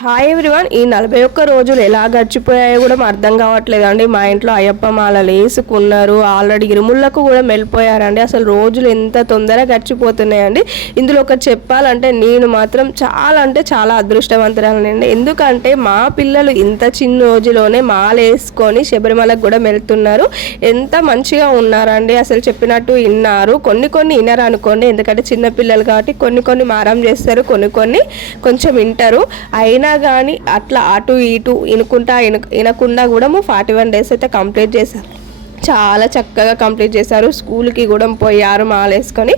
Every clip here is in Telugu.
Hi everyone. ఈ 41 రోజులు ఎలా గడిచిపోయాయో కూడా అర్థం కావట్లేదండి. మా ఇంట్లో అయ్యప్ప మాలలు వేసుకున్నారు, ఆల్రెడీ ఇరుముళ్ళకు కూడా వెళ్ళిపోయారండి. అసలు రోజులు ఎంత తొందరగా గడిచిపోతున్నాయండి. ఇందులో ఒకటి చెప్పాలంటే నేను మాత్రం చాలా అంటే చాలా అదృష్టవంతురాలండి. ఎందుకంటే మా పిల్లలు ఇంత చిన్న రోజులోనే మాల వేసుకొని శబరిమలకు కూడా వెళ్తున్నారు. ఎంత మంచిగా ఉన్నారండి. అసలు చెప్పినట్టు విన్నారు. కొన్ని వినరు అనుకోండి, ఎందుకంటే చిన్నపిల్లలు కాబట్టి కొన్ని మారం చేస్తారు, కొన్ని కొంచెం వింటారు. అయినా కానీ అట్లా అటు ఇటు వినకుండా కూడా 41 days అయితే కంప్లీట్ చేశారు. చాలా చక్కగా కంప్లీట్ చేశారు. స్కూల్కి కూడా పోయారు మాలేసుకొని.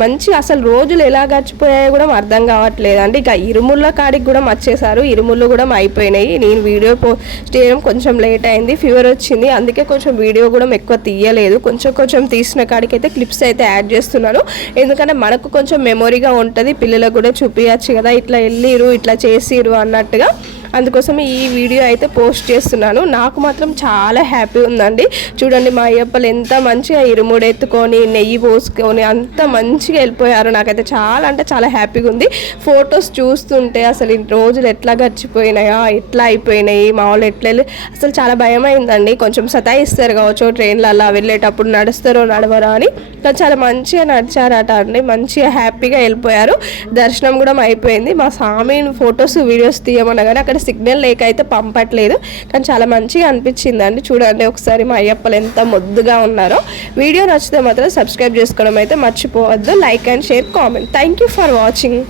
మంచి అసలు రోజులు ఎలా గడిచిపోయాయో కూడా అర్థం కావట్లేదండి. ఇక ఇరుముళ్ళ కాడికి కూడా వచ్చేసారు. ఇరుముళ్ళు కూడా అయిపోయినాయి. నేను వీడియో పోస్ట్ చేయడం కొంచెం లేట్ అయింది, ఫీవర్ వచ్చింది, అందుకే కొంచెం వీడియో కూడా ఎక్కువ తీయలేదు. కొంచెం తీసిన కాడికి అయితే క్లిప్స్ అయితే యాడ్ చేస్తున్నాను. ఎందుకంటే మనకు కొంచెం మెమొరీగా ఉంటుంది, పిల్లలకు కూడా చూపించచ్చు కదా, ఇట్లా వెళ్ళిరు ఇట్లా చేసిరు అన్నట్టుగా. అందుకోసం ఈ వీడియో అయితే పోస్ట్ చేస్తున్నాను. నాకు మాత్రం చాలా హ్యాపీ ఉందండి. చూడండి మా అయ్యప్పలు ఎంత మంచిగా ఇరుముడు ఎత్తుకొని నెయ్యి పోసుకొని అంత మంచిగా వెళ్ళిపోయారు. నాకైతే చాలా అంటే చాలా హ్యాపీగా ఉంది. ఫొటోస్ చూస్తుంటే అసలు ఈ రోజులు ఎట్లా గడిచిపోయినాయా, ఎట్లా అయిపోయినాయి, మా వాళ్ళు ఎట్లా అసలు చాలా భయం అయిందండి. కొంచెం సతాయిస్తారు కావచ్చు ట్రైన్లలో వెళ్ళేటప్పుడు, నడుస్తారో నడవరో అని. కానీ చాలా మంచిగా నడిచారట అండి. మంచిగా హ్యాపీగా వెళ్ళిపోయారు. దర్శనం కూడా అయిపోయింది. మా స్వామి ఫొటోస్ వీడియోస్ తీయమన్నా కానీ అక్కడ సిగ్నల్ లేక అయితే పంపట్లేదు. కానీ చాలా మంచిగా అనిపించిందండి. చూడండి ఒకసారి మా అయ్యప్పలు ఎంత ముద్దుగా ఉన్నారో. వీడియో నచ్చితే మాత్రం సబ్స్క్రైబ్ చేసుకోవడం అయితే మర్చిపోవద్దు. Like and share, comment. Thank you for watching.